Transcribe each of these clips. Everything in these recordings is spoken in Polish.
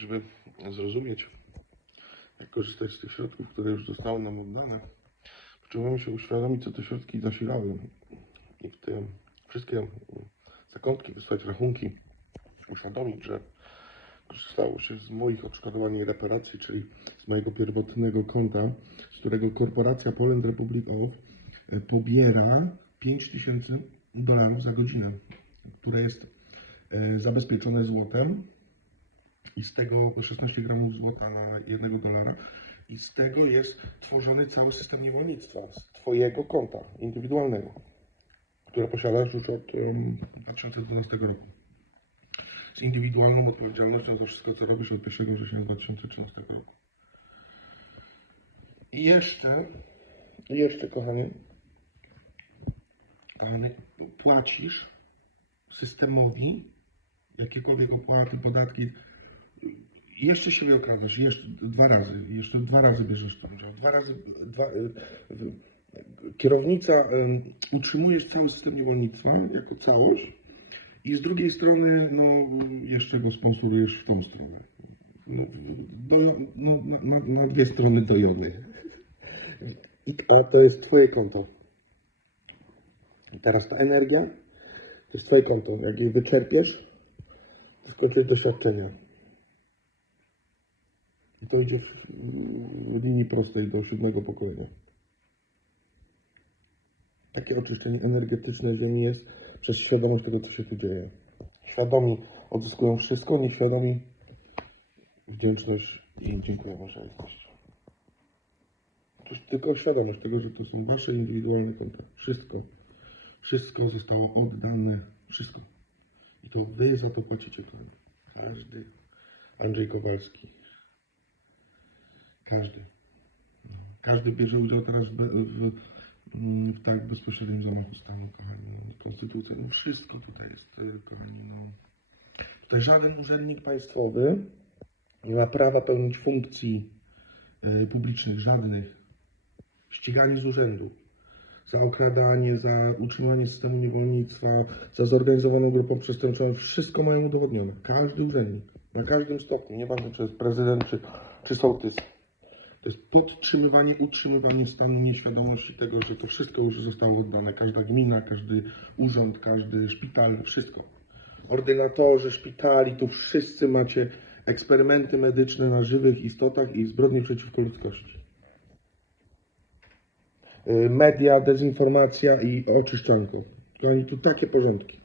żeby zrozumieć, jak korzystać z tych środków, które już zostały nam oddane, potrzebujemy się uświadomić, co te środki zasilały. I w te wszystkie zakątki wysłać rachunki, uświadomić, że korzystało się z moich odszkodowań i reparacji, czyli z mojego pierwotnego konta, z którego korporacja Poland Republic of pobiera 5000 dolarów za godzinę, które jest e, zabezpieczone złotem i z tego 16 gramów złota na 1 dolara i z tego jest tworzony cały system niewolnictwa z Twojego konta indywidualnego, które posiadasz już od em, 2012 roku. Z indywidualną odpowiedzialnością za wszystko, co robisz od 1 września 2013 roku. I jeszcze, jeszcze, kochany, płacisz systemowi jakiekolwiek opłaty, podatki, jeszcze siebie okradasz, jeszcze dwa razy, jeszcze dwa razy bierzesz w udział, dwa razy, dwa, y, kierownica, utrzymujesz cały system niewolnictwa jako całość i z drugiej strony, no, jeszcze go sponsorujesz w tą stronę. No, do, no, na, na, dwie strony do jody. A to jest twoje konto. Teraz ta energia to jest twoje konto. Jak jej wyczerpiesz, to skończysz doświadczenia. To idzie w, linii prostej do siódmego pokolenia. Takie oczyszczenie energetyczne Ziemi jest przez świadomość tego, co się tu dzieje. Świadomi odzyskują wszystko, nieświadomi wdzięczność i dziękuję że jesteście. Tylko świadomość tego, że to są Wasze indywidualne konta. Wszystko. Wszystko zostało oddane. Wszystko. I to Wy za to płacicie. Każdy. Andrzej Kowalski. Każdy. Każdy bierze udział teraz w, w, w tak bezpośrednim zamachu stanu, kochani. No, konstytucja, no wszystko tutaj jest, e, kochani. No. Tutaj żaden urzędnik państwowy nie ma prawa pełnić funkcji e, publicznych, żadnych. Ściganie z urzędu. Za okradanie, za utrzymywanie systemu niewolnictwa, za zorganizowaną grupą przestępczą. Wszystko mają udowodnione. Każdy urzędnik. Na każdym stopniu. Nieważne czy jest prezydent, czy, czy sołtys. To jest podtrzymywanie, utrzymywanie stanu nieświadomości tego, że to wszystko już zostało oddane. Każda gmina, każdy urząd, każdy szpital, wszystko. Ordynatorzy szpitali, tu wszyscy macie eksperymenty medyczne na żywych istotach i zbrodnie przeciwko ludzkości. Y, Media, dezinformacja i oczyszczanko. Oni tu takie porządki.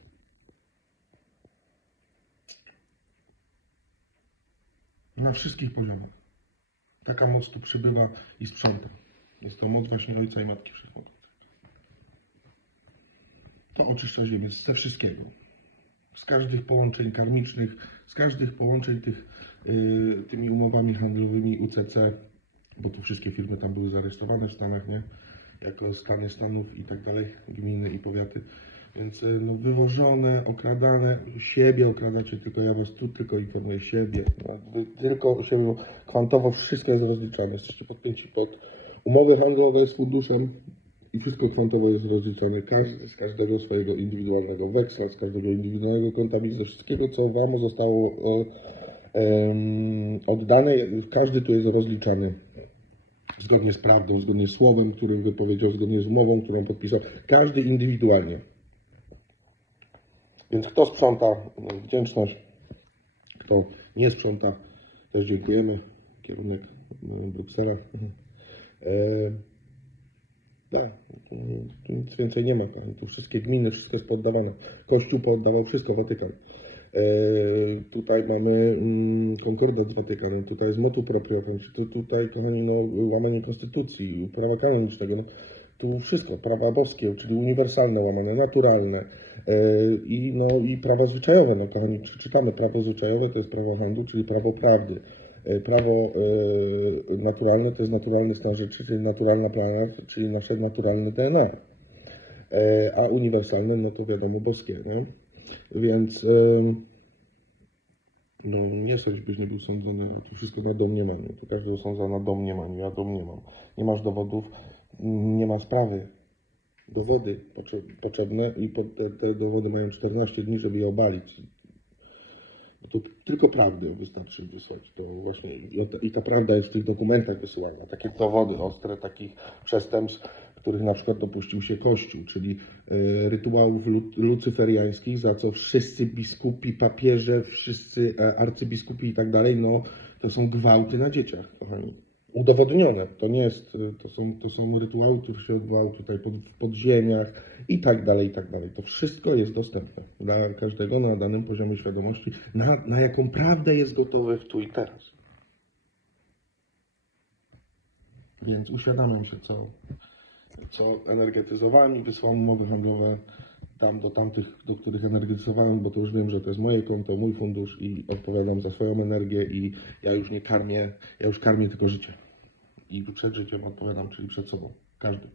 Na wszystkich poziomach. Taka moc tu przybywa i sprząta. Jest to moc właśnie Ojca i Matki Wszechmogącej. To oczyszcza ziemię ze wszystkiego. Z każdych połączeń karmicznych, z każdych połączeń tych, y, tymi umowami handlowymi UCC, bo tu wszystkie firmy tam były zarejestrowane w Stanach, nie? Jako stany stanów i tak dalej, gminy i powiaty. Więc y, no, wywożone, okradane, siebie okradacie, tylko ja was tu tylko informuję, siebie. No, tylko siebie, kwantowo wszystko jest rozliczane. Jesteście podpięci pod umowy handlowe z funduszem i wszystko kwantowo jest rozliczane. Każdy z każdego swojego indywidualnego weksla, z każdego indywidualnego konta ze wszystkiego, co wam zostało em, oddane, każdy tu jest rozliczany zgodnie z prawdą, zgodnie z słowem, którym wypowiedział, zgodnie z umową, którą podpisał. Każdy indywidualnie. Więc kto sprząta, no, wdzięczność. Kto nie sprząta, też dziękujemy. Kierunek e, Bruksela. E, tak, tu, nic więcej nie ma. Tu wszystkie gminy, wszystko jest poddawane. Kościół poddawał wszystko, Watykan. E, tutaj mamy mm, konkordat z Watykanem, tutaj jest motu proprio, tu, tutaj, kochani, no, łamanie konstytucji, prawa kanonicznego, no, tu wszystko, prawa boskie, czyli uniwersalne łamane, naturalne e, i, no, i prawa zwyczajowe, no kochani, czy- czytamy prawo zwyczajowe, to jest prawo handlu, czyli prawo prawdy. E, Prawo e, naturalne to jest naturalny stan rzeczy, czyli naturalna plana, czyli nasze naturalne DNA. A uniwersalne, no to wiadomo, boskie, nie? Więc no, nie sądź, byś nie był sądzony, a tu wszystko na domniemaniu. Tu każdy osądza na domniemaniu, ja domniemam. Nie masz dowodów, nie ma sprawy. Dowody potrze- potrzebne i te, dowody mają 14 dni, żeby je obalić. To tylko prawdę wystarczy wysłać. To właśnie i, ta prawda jest w tych dokumentach wysyłana. Takie dowody ostre takich przestępstw, których na przykład dopuścił się Kościół, czyli e, rytuałów lu, lucyferiańskich, za co wszyscy biskupi, papieże, wszyscy e, arcybiskupi i tak dalej, no to są gwałty na dzieciach, kochani. Udowodnione. To nie jest, e, to są, to są rytuały, które się odbywały tutaj pod, w podziemiach i tak dalej, i tak dalej. To wszystko jest dostępne dla każdego na danym poziomie świadomości, na, na jaką prawdę jest gotowy w tu i teraz. Więc uświadamiam się, co, co energetyzowałem i wysłałem umowy handlowe tam do tamtych, do których energetyzowałem, bo to już wiem, że to jest moje konto, mój fundusz i odpowiadam za swoją energię i ja już nie karmię, ja już karmię tylko życie. I przed życiem odpowiadam, czyli przed sobą. Każdy.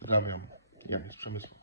Pozdrawiam. Jan z Przemysłu.